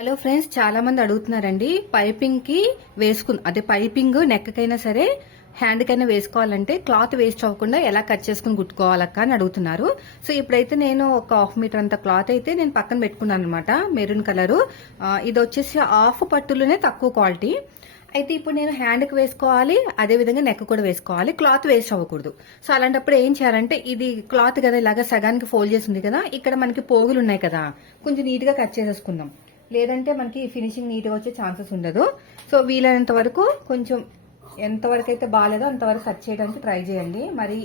Hello friends చాలా మంది అడుగుతున్నారండి పైపింగ్కి వేసుకు అదే పైపింగ్ నెక్కకైనా సరే హ్యాండ్ కైనా వేసుకోవాలంటే క్లాత్ వేస్ట్ అవ్వకుండా ఎలా కట్ చేసుకుని కుట్టుకోవాలక్క అని అడుగుతున్నారు. సో ఇప్పుడైతే నేను ఒక హాఫ్ మీటర్ అంత క్లాత్ అయితే నేను పక్కన పెట్టుకున్నాను అనమాట మెరూన్ కలర్. ఇది వచ్చేసి హాఫ్ పట్టులోనే తక్కువ క్వాలిటీ. అయితే ఇప్పుడు నేను హ్యాండ్కి వేసుకోవాలి అదే విధంగా నెక్ కూడా వేసుకోవాలి క్లాత్ వేస్ట్ అవ్వకూడదు. సో అలాంటప్పుడు ఏం చేయాలంటే ఇది క్లాత్ కదా ఇలాగా సగానికి ఫోల్డ్ చేసి ఉంది కదా ఇక్కడ మనకి పోగులు ఉన్నాయి కదా కొంచెం నీట్గా కట్ చేసేసుకుందాం. లేదంటే మనకి ఫినిషింగ్ నీట్గా వచ్చే ఛాన్సెస్ ఉండదు. సో వీలైనంత వరకు కొంచెం ఎంతవరకు అయితే బాగాలేదో అంతవరకు కట్ చేయడానికి ట్రై చేయండి. మరి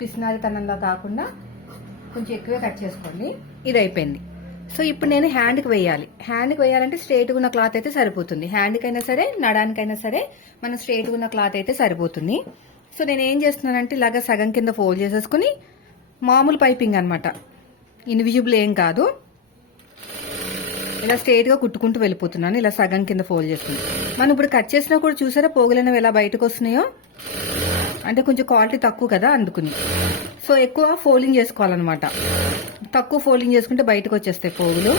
పిసినారితనంలో కాకుండా కొంచెం ఎక్కువే కట్ చేసుకోండి. ఇది అయిపోయింది. సో ఇప్పుడు నేను హ్యాండ్కి వేయాలి. హ్యాండ్కి వేయాలంటే స్ట్రేట్గా ఉన్న క్లాత్ అయితే సరిపోతుంది. హ్యాండ్కి అయినా సరే నడానికైనా సరే మనం స్ట్రేట్గా ఉన్న క్లాత్ అయితే సరిపోతుంది. సో నేను ఏం చేస్తున్నానంటే ఇలాగ సగం కింద ఫోల్డ్ చేసేసుకుని మామూలు పైపింగ్ అనమాట ఇన్విజిబుల్ ఏం కాదు. ఇలా స్ట్రేట్గా కుట్టుకుంటూ వెళ్ళిపోతున్నాను. ఇలా సగం కింద ఫోల్డ్ చేస్తుంది మనం ఇప్పుడు కట్ చేసినా కూడా చూసారా పోగులనేవి ఎలా బయటకు వస్తున్నాయో? అంటే కొంచెం క్వాలిటీ తక్కువ కదా అందుకుని. సో ఎక్కువ ఫోల్డింగ్ చేసుకోవాలన్నమాట. తక్కువ ఫోల్డింగ్ చేసుకుంటే బయటకు వచ్చేస్తాయి పోగులు.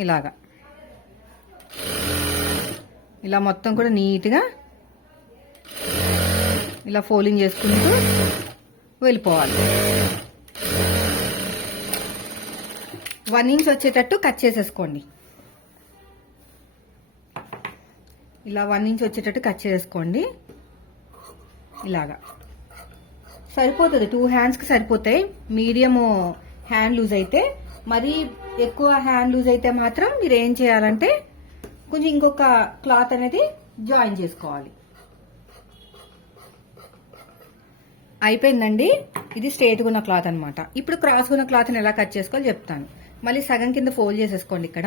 ఇలాగా. ఇలా మొత్తం కూడా నీట్గా ఇలా ఫోల్డింగ్ చేసుకుంటూ వెళ్ళిపోవాలి. వన్ ఇంచ్ వచ్చేటట్టు కట్ చేసేసుకోండి. ఇలా వన్ ఇంచ్ వచ్చేటట్టు కట్ చేసుకోండి ఇలాగా. సరిపోతుంది. టూ హ్యాండ్స్కి సరిపోతాయి. మీడియము హ్యాండ్ లూజ్ అయితే మరి ఎక్కువ హ్యాండ్ లూజ్ అయితే మాత్రం మీరు ఏం చేయాలంటే కొంచెం ఇంకొక క్లాత్ అనేది జాయిన్ చేసుకోవాలి. అయిపోయిందండి. ఇది స్ట్రేట్గా ఉన్న క్లాత్ అనమాట ఇప్పుడు క్రాస్ ఉన్న క్లాత్ని ఎలా కట్ చేసుకోవాలో చెప్తాను. మళ్ళీ సగం కింద ఫోల్డ్ చేసేసుకోండి ఇక్కడ.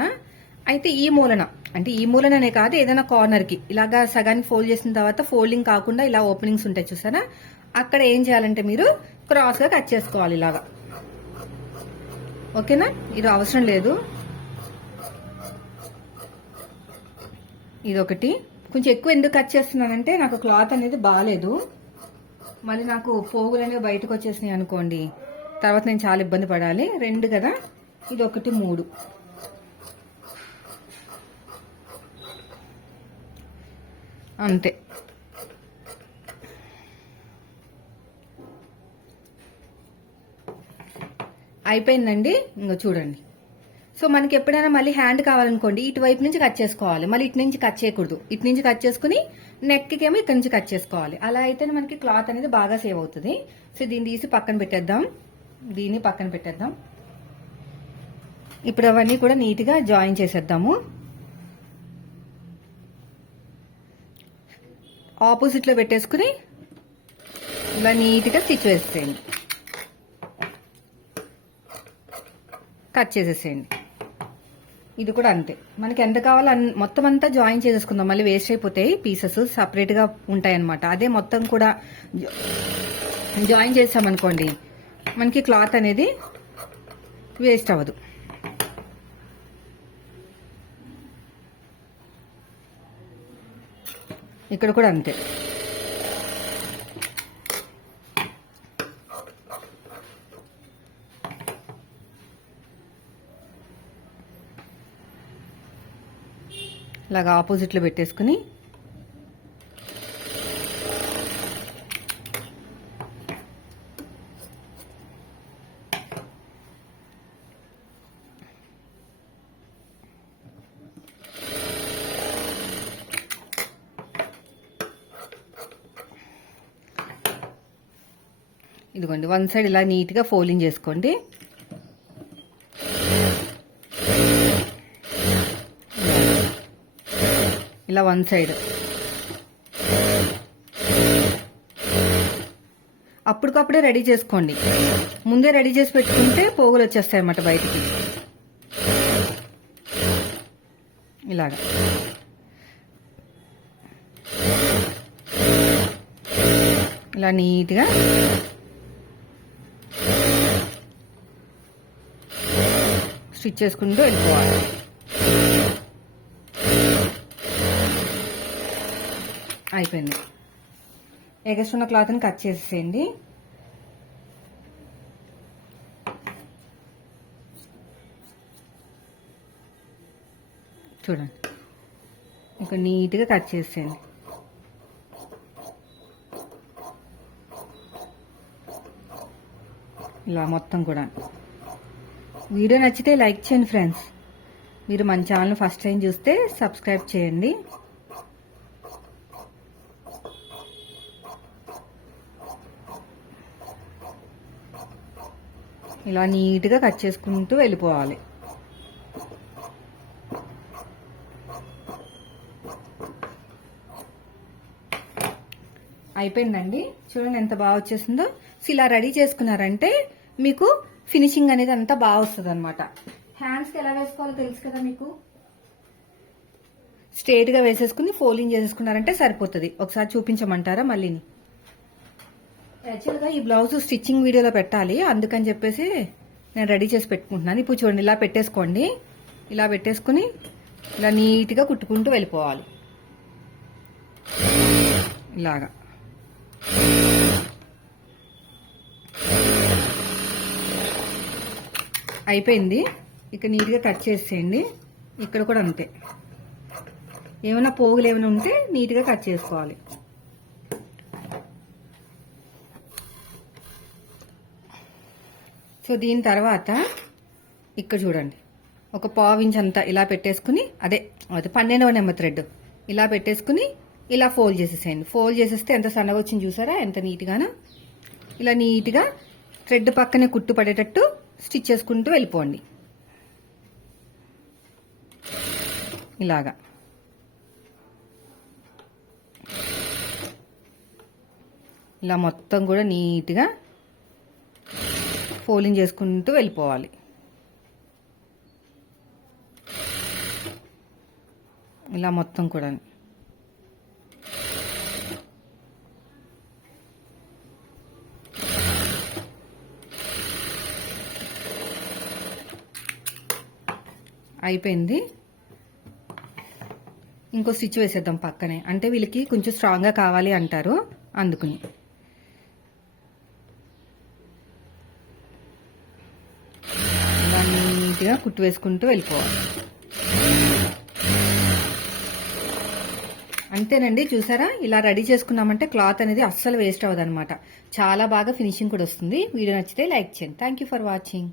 అయితే ఈ మూలన అంటే ఈ మూలననే కాదు ఏదైనా కార్నర్కి ఇలాగా సగానికి ఫోల్డ్ చేసిన తర్వాత ఫోల్డింగ్ కాకుండా ఇలా ఓపెనింగ్స్ ఉంటాయి చూసారా? అక్కడ ఏం చేయాలంటే మీరు క్రాస్గా కట్ చేసుకోవాలి ఇలాగా. ఓకేనా? ఇది అవసరం లేదు. ఇదొకటి. కొంచెం ఎక్కువ ఎందుకు కట్ చేస్తున్నానంటే నాకు క్లాత్ అనేది బాగాలేదు మళ్ళీ నాకు పోగులు అనేవి బయటకు వచ్చేసినాయి అనుకోండి. తర్వాత నేను చాలా ఇబ్బంది పడాలి. రెండు కదా? ఇది ఒకటి మూడు. అంతే. అయిపోయిందండి. ఇంకో చూడండి. సో మనకి ఎప్పుడైనా మళ్ళీ హ్యాండ్ కావాలనుకోండి ఇటువైపు నుంచి కట్ చేసుకోవాలి. మళ్ళీ ఇటు నుంచి కట్ చేయకూడదు. ఇటు నుంచి కట్ చేసుకుని నెక్కేమో ఏమో ఇక్కడ నుంచి కట్ చేసుకోవాలి. అలా అయితే మనకి క్లాత్ అనేది బాగా సేవ్ అవుతుంది. సో దీన్ని తీసి పక్కన పెట్టేద్దాం. దీన్ని పక్కన పెట్టేద్దాం. ఇప్పుడు అవన్నీ కూడా నీట్గా జాయిన్ చేసేద్దాము. ఆపోజిట్లో పెట్టేసుకుని ఇలా నీట్గా స్టిచ్ వేసేయండి కట్ చేసేసేయండి. ఇది కూడా అంతే. మనకి ఎంత కావాలో మొత్తం అంతా జాయిన్ చేసేసుకుందాం. మళ్ళీ వేస్ట్ అయిపోతాయి పీసెస్ సపరేట్గా ఉంటాయి అనమాట అదే మొత్తం కూడా జాయిన్ చేసామనుకోండి మనకి క్లాత్ అనేది వేస్ట్ అవ్వదు. ఇక్కడ కూడా అంతే. ఇలాగా ఆపోజిట్లో పెట్టేసుకుని ఇదిగోండి వన్ సైడ్ ఇలా నీట్గా ఫోల్డింగ్ చేసుకోండి. ఇలా వన్ సైడ్. అప్పటికప్పుడే రెడీ చేసుకోండి. ముందే రెడీ చేసి పెట్టుకుంటే పోగులు వచ్చేస్తాయి అన్నమాట బయటికి. ఇలాగ. ఇలా నీట్గా. స్టిచ్ చేసుకుంటూ వెళ్ళిపోవాలి. అయిపోయింది. ఎగస్ట్రున్న క్లాత్ని కట్ చేసేసేయండి. చూడండి. ఇంకా నీట్గా కట్ చేసేయండి ఇలా మొత్తం కూడా. వీడియో నచ్చితే లైక్ చేయండి ఫ్రెండ్స్. మీరు మన ఛానల్ ఫస్ట్ టైం చూస్తే సబ్స్క్రైబ్ చేయండి. ఇలా నీట్గా కట్ చేసుకుంటూ వెళ్ళిపోవాలి. అయిపోయిందండి. చూడండి ఎంత బాగా వచ్చేసిందో సో ఇలా రెడీ చేసుకున్నారంటే మీకు ఫినిషింగ్ అనేది అంతా బాగా వస్తుంది అనమాట హ్యాండ్స్కి ఎలా వేసుకోవాలో తెలుసు కదా మీకు? స్ట్రేట్గా వేసేసుకుని ఫోల్డింగ్ చేసేసుకున్నారంటే సరిపోతుంది. ఒకసారి చూపించమంటారా మళ్ళీని? యాక్చువల్గా ఈ బ్లౌజ్ స్టిచ్చింగ్ వీడియోలో పెట్టాలి. అందుకని చెప్పేసి నేను రెడీ చేసి పెట్టుకుంటున్నాను. ఇప్పుడు చూడండి ఇలా పెట్టేసుకోండి. ఇలా పెట్టేసుకుని ఇలా నీట్గా కుట్టుకుంటూ వెళ్ళిపోవాలి. ఇలాగా. అయిపోయింది. ఇక నీట్గా కట్ చేసేయండి. ఇక్కడ కూడా అంతే. ఏమైనా పోగులు ఏమైనా ఉంటే నీట్గా కట్ చేసుకోవాలి. సో దీని తర్వాత ఇక్కడ చూడండి. ఒక పావు ఇంచ్ అంతా ఇలా పెట్టేసుకుని అదే అదే పన్నెండవ నెంబర్ థ్రెడ్. ఇలా పెట్టేసుకుని ఇలా ఫోల్డ్ చేసేసేయండి. ఫోల్డ్ చేసేస్తే ఎంత సన్నగా వచ్చింది చూసారా? ఎంత నీట్గానో. ఇలా నీట్గా థ్రెడ్ పక్కనే కుట్టు పడేటట్టు స్టిచ్ చేసుకుంటూ వెళ్ళిపోండి. ఇలాగా. ఇలా మొత్తం కూడా నీట్గా ఫోల్డింగ్ చేసుకుంటూ వెళ్ళిపోవాలి. ఇలా మొత్తం కూడా. అయిపోయింది. ఇంకో స్విచ్ వేసేద్దాం పక్కనే. అంటే వీళ్ళకి కొంచెం స్ట్రాంగ్గా కావాలి అంటారు అందుకుని ఇలా మంచిగా కుట్టు వేసుకుంటూ వెళ్ళిపోవాలి. అంతేనండి చూసారా? ఇలా రెడీ చేసుకున్నామంటే క్లాత్ అనేది అస్సలు వేస్ట్ అవ్వదు చాలా బాగా ఫినిషింగ్ కూడా వస్తుంది. వీడియో నచ్చితే లైక్ చేయండి. Thank for watching